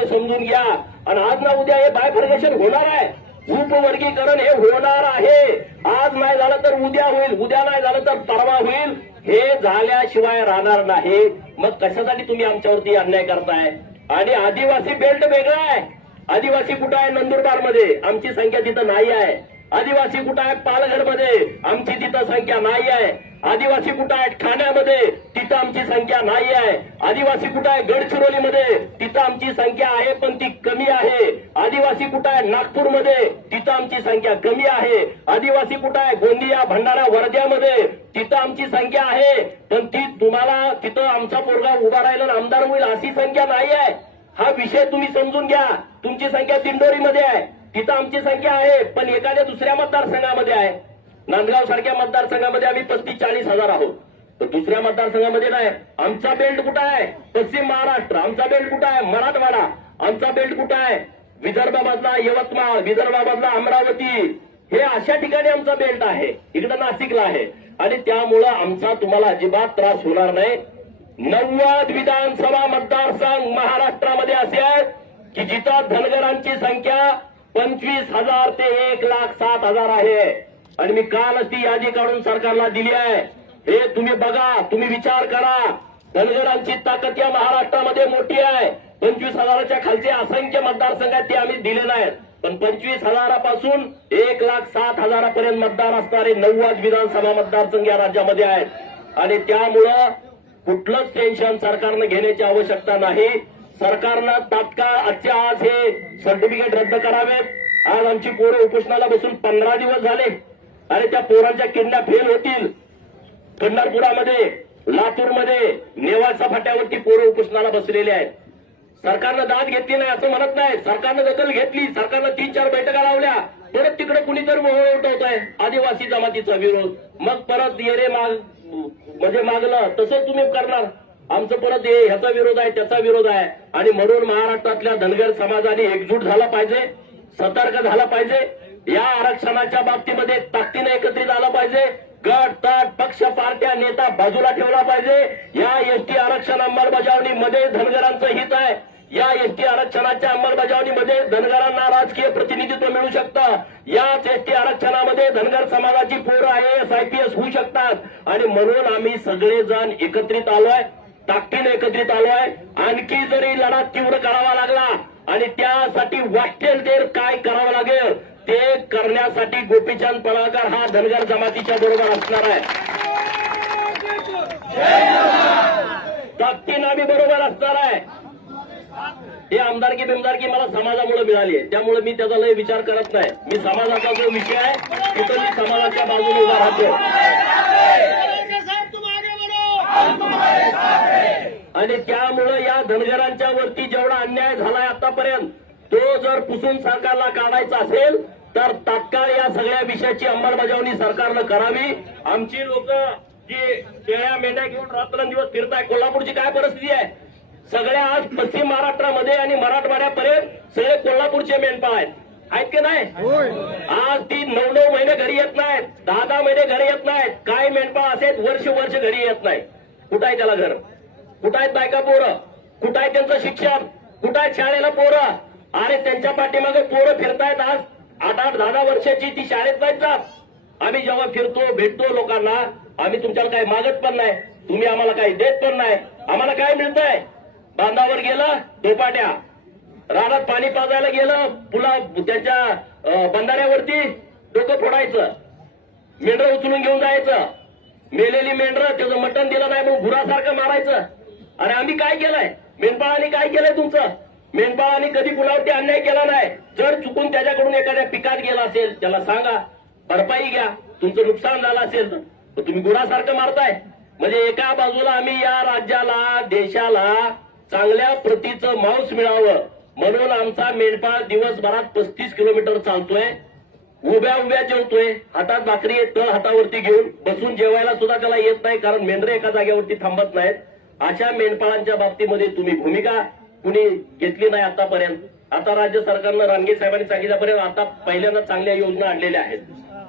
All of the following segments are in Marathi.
शांतपणे समजून घ्या. आणि आज ना उद्या हे बायफर्गेशन होणार आहे, उपवर्गीकरण हे होणार आहे. आज नाही झालं तर उद्या होईल, उद्या नाही झालं तर परवा होईल. हे झाल्याशिवाय राहणार नाही. मग कशासाठी तुम्ही आमच्यावरती अन्याय करताय? आणि आदिवासी बेल्ट वेगळा आहे. आदिवासी कुठं आहे? नंदुरबार मध्ये, आमची संख्या तिथं नाही आहे. आदिवासी कुठं आहे? पालघर मध्ये, आमची तिथं संख्या नाही आहे. आदिवासी कुठं आहे? ठाण्यामध्ये, तिथं आमची संख्या नाही आहे. आदिवासी कुठं आहे? गडचिरोलीमध्ये, तिथं आमची संख्या आहे पण ती कमी आहे. आदिवासी कुठं आहे? नागपूरमध्ये, तिथं आमची संख्या कमी आहे. आदिवासी कुठं आहे? गोंदिया, भंडारा, वर्ध्यामध्ये, तिथं आमची संख्या आहे पण ती तुम्हाला तिथं आमचा पोरगा उभा राहिला आमदार होईल अशी संख्या नाही आहे. हा विषय तुम्ही समजून घ्या. तुमची संख्या दिंडोरीमध्ये आहे, तिथं आमची संख्या आहे पण एखाद्या दुसऱ्या मतदारसंघामध्ये आहे. नांदगाव सारख्या मतदारसंघामध्ये आम्ही 35-40 हजार आहोत, तर दुसऱ्या मतदारसंघामध्ये नाही. आमचा बेल्ट कुठं आहे? पश्चिम महाराष्ट्र. आमचा बेल्ट कुठं आहे? मराठवाडा. आमचा बेल्ट कुठं आहे? विदर्भामधला यवतमाळ, विदर्भामधला अमरावती. हे अशा ठिकाणी आमचा बेल्ट आहे, इकडं नाशिकला आहे. आणि त्यामुळं आमचा तुम्हाला अजिबात त्रास होणार नाही. 90 विधानसभा मतदारसंघ महाराष्ट्रामध्ये असे आहेत की जिथं धनगरांची संख्या 25,000 ते 1,07,000 आहे. आणि मी कालच ती यादी काढून सरकारला दिली आहे. हे तुम्ही बघा, तुम्ही विचार करा. धनगरांची ताकद या महाराष्ट्रामध्ये मोठी आहे. 25,000च्या खालचे असंख्य मतदारसंघ आहेत ते आम्ही दिले नाहीत, पण 25,000पासून 1,07,000पर्यंत मतदार असणारे 90 विधानसभा मतदारसंघ या राज्यामध्ये आहेत. आणि त्यामुळं कुठलंच टेन्शन सरकारनं घेण्याची आवश्यकता नाही. सरकारनं तात्काळ आजच्या आज हे सर्टिफिकेट रद्द करावेत. आज आमची पोरं उपोषणाला बसून 15 दिवस झाले आणि त्या पोरांच्या किडनॅप फेल होतील. पंढरपुरामध्ये, लातूरमध्ये, नेवासा फाट्यावरती पोरं उपोषणाला बसलेले आहेत. सरकारनं दाद घेतली नाही असं म्हणत नाही, सरकारनं दखल घेतली. सरकारनं 3-4 बैठका लावल्या, परत तिकडे कुणीतरी मोहळ उठवत आहे आदिवासी जमातीचा विरोध. मग परत येरे म्हणजे मागलं तसंच तुम्ही करणार. आमचं परत ह्याचा विरोध आहे, त्याचा विरोध आहे. आणि म्हणून महाराष्ट्रातल्या धनगर समाजाने एकजूट झाला पाहिजे, सतर्क झाला पाहिजे. या आरक्षणाच्या बाबतीमध्ये ताकदीने एकत्रित आलं पाहिजे. गट तट पक्ष पार्ट्या नेता बाजूला ठेवला पाहिजे. या एसटी आरक्षण अंमलबजावणीमध्ये धनगरांचं हित आहे. या एसटी आरक्षणाच्या अंमलबजावणीमध्ये धनगरांना राजकीय प्रतिनिधित्व मिळू शकतं. याच एसटी आरक्षणामध्ये धनगर समाजाची पोरं IAS IPS होऊ शकतात. आणि म्हणून आम्ही सगळेजण एकत्रित आलोय, ताकदीने एकत्रित आलोय. आणखी जरी लढा तीव्र करावा लागला आणि त्यासाठी वाटेल ते काय करावं लागेल ते करण्यासाठी गोपीचंद पडळकर हा धनगर जमातीच्या बरोबर असणार आहे. ताकदीने आम्ही बरोबर असणार आहे. हे आमदारकी बिमदारकी मला समाजामुळे मिळाली आहे, त्यामुळे मी त्याचा लय विचार करत नाही. मी समाजाचा जो विषय आहे तिथं मी समाजाच्या बाजूने उभा राहतो. आणि त्यामुळं या धनगरांच्या वरती जेवढा अन्याय झालाय आतापर्यंत तो जर पुसून सरकारला काढायचा असेल तर तात्काळ या सगळ्या विषयाची अंमलबजावणी सरकारनं करावी. आमची लोक जी शेळ्या मेंढ्या घेऊन रात्रंदिवस फिरताय, कोल्हापूरची काय परिस्थिती आहे? सगळ्या आज पश्चिम महाराष्ट्रामध्ये आणि मराठवाड्यापर्यंत सगळे कोल्हापूरचे मेंढपाळ आहेत की नाही? आज ती 9-9 महिने घरी येत नाहीत, 10-10 महिने घरी येत नाहीत. काय मेंढपाळ असेल वर्ष घरी येत नाही. कुठं आहे त्याला घर? कुठं आहेत बायका पोरं? कुठं आहे त्यांचं शिक्षण? कुठं आहे शाळेला पोरं? अरे त्यांच्या पाठीमागे पोरं फिरतायत. आज 8-8, 10-10 वर्षाची ती शाळेत नाहीत जात. आम्ही जेव्हा फिरतो भेटतो लोकांना, आम्ही तुमच्याला काही मागत पण नाही, तुम्ही आम्हाला काही देत पण नाही. आम्हाला काय मिळतंय? बांधावर गेलं धोपाट्या, रानात पाणी पाजायला गेलं पुला त्यांच्या बंधाऱ्यावरती डोकं फोडायचं, मेंढरं उचलून घेऊन जायचं. मेलेली मेंढरं त्याचं मटण दिलं नाही मग भुरासारखं मारायचं. आणि आम्ही काय केलंय? मेंढपाळांनी काय केलंय तुमचं? मेंढपाळांनी कधी कुणावरती अन्याय केला नाही. जर चुकून त्याच्याकडून एखाद्या पिकात गेला असेल त्याला सांगा, भरपाई घ्या. तुमचं नुकसान झालं असेल तर तुम्ही गुरासारखं मारताय. म्हणजे एका बाजूला आम्ही या राज्याला देशाला चांगल्या प्रतीचं मांस मिळावं म्हणून आमचा मेंढपाळ दिवसभरात 35 किलोमीटर चालतोय, उभ्या जेवतोय, हातात भाकरी तळ हातावरती घेऊन. बसून जेवायला सुद्धा त्याला येत नाही कारण मेंढरे एका जागेवरती थांबत नाहीत. अशा मेंढपाळांच्या बाबतीमध्ये तुम्ही भूमिका कुणी घेतली नाही आतापर्यंत. आता राज्य सरकारनं रानगे साहेबांनी सांगितल्यापर्यंत आता पहिल्यांदा चांगल्या योजना आणलेल्या आहेत.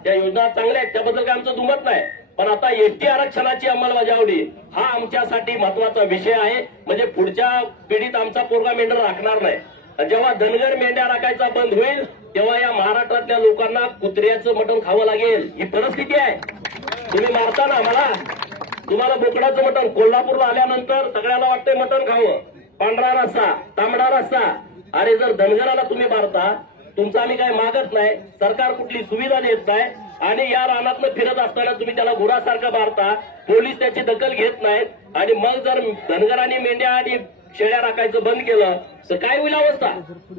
त्या योजना चांगल्या आहेत, त्याबद्दल काय आमचं दुमत नाही. पण आता एसटी आरक्षणाची अंमलबजावणी हा आमच्यासाठी महत्वाचा विषय आहे. म्हणजे पुढच्या पिढीत आमचा पोरगा मेंढर राखणार नाही. जेव्हा धनगर मेंढ्या राखायचा बंद होईल तेव्हा या महाराष्ट्रातल्या लोकांना कुत्र्याचं मटण खावं लागेल. ही परिस्थिती आहे. तुम्ही मारता ना मला, तुम्हाला बोकडाचं मटण कोल्हापूरला आल्यानंतर सगळ्याला वाटतंय मटण खावं, पांढरा रस्सा, तांबडा रस्सा. अरे जर धनगराला तुम्ही मारता, तुमचं आम्ही काय मागत नाही, सरकार कुठली सुविधा देत नाही आणि या रानातनं फिरत असताना तुम्ही त्याला घोडासारखं मारता, पोलीस त्याची दखल घेत नाहीत आणि मग जर धनगरांनी मेंढ्या आणि शेळ्या राखायचं बंद केलं तर काय होईल अवस्था?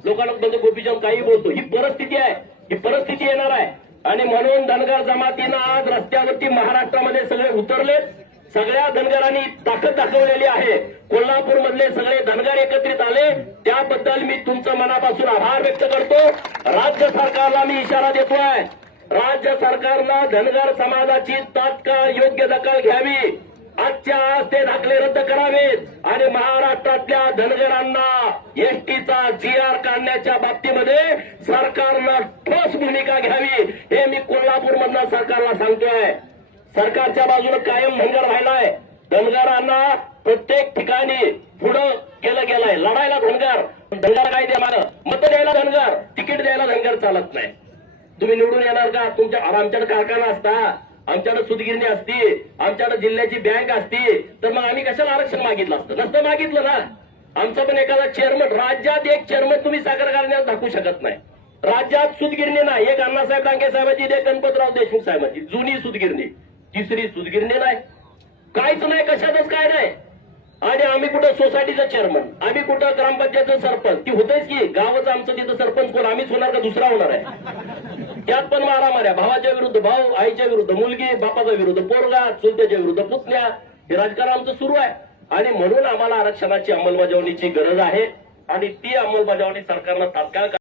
लोकांना बंद गोपीचंद काही बोलतो. ही परिस्थिती आहे, ही परिस्थिती येणार आहे. आणि म्हणून धनगर जमातीनं आज रस्त्यावरती महाराष्ट्रामध्ये सगळे उतरलेत. सगळ्या धनगरांनी ताकद दाखवलेली आहे. कोल्हापूर मधले सगळे धनगर एकत्रित आले, त्याबद्दल मी तुमचं मनापासून आभार व्यक्त करतो. राज्य सरकारला मी इशारा देतोय, राज्य सरकारनं धनगर समाजाची तात्काळ योग्य दखल घ्यावी. आजच्या आज ते दाखले रद्द करावेत आणि महाराष्ट्रातल्या धनगरांना एसटीचा GR काढण्याच्या बाबतीमध्ये सरकारनं ठोस भूमिका घ्यावी. हे मी कोल्हापूरमधनं सरकारला सांगतोय. सरकारच्या बाजूने कायम धनगर राहिलाय. धनगरांना प्रत्येक ठिकाणी पुढं केलं गेलंय. लढायला धनगर काय द्या मला, मत द्यायला धनगर, तिकीट द्यायला धनगर चालत नाही. तुम्ही निवडून येणार का? आमच्याकडे कारखाना असता, आमच्याकडे सुतगिरणी असती, आमच्याकडे जिल्ह्याची बँक असती, तर मग आम्ही कशाला आरक्षण मागितलं असतं? नसतं मागितलं ना. आमचं पण एखादा चेअरमन, राज्यात एक चेअरमन तुम्ही साखर कारखान्यात दाखवू शकत नाही. राज्यात सुतगिरणी नाही. एक अण्णासाहेब डांगे साहेबांची, एक गणपतराव देशमुख साहेबांची जुनी सुतगिरणी, तिसरी सुतगिरणी नाही, काहीच नाही, कशातच काय नाही. आणि आम्ही कुठं सोसायटीचं चेअरमन, आम्ही कुठं ग्रामपंचायतचं सरपंच, ती होतेच की गावाचं आमचं तिथं सरपंच कोण, आम्हीच होणार का दुसरा होणार आहे? त्यात पण मारामाऱ्या, भावाच्या विरुद्ध भाऊ, आईच्या विरुद्ध मुलगी, बापाच्या विरुद्ध पोरगा, चुलत्याच्या विरुद्ध पुतण्या, हे राजकारण आमचं सुरू आहे. आणि म्हणून आम्हाला आरक्षणाची अंमलबजावणीची गरज आहे आणि ती अंमलबजावणी सरकारनं तात्काळ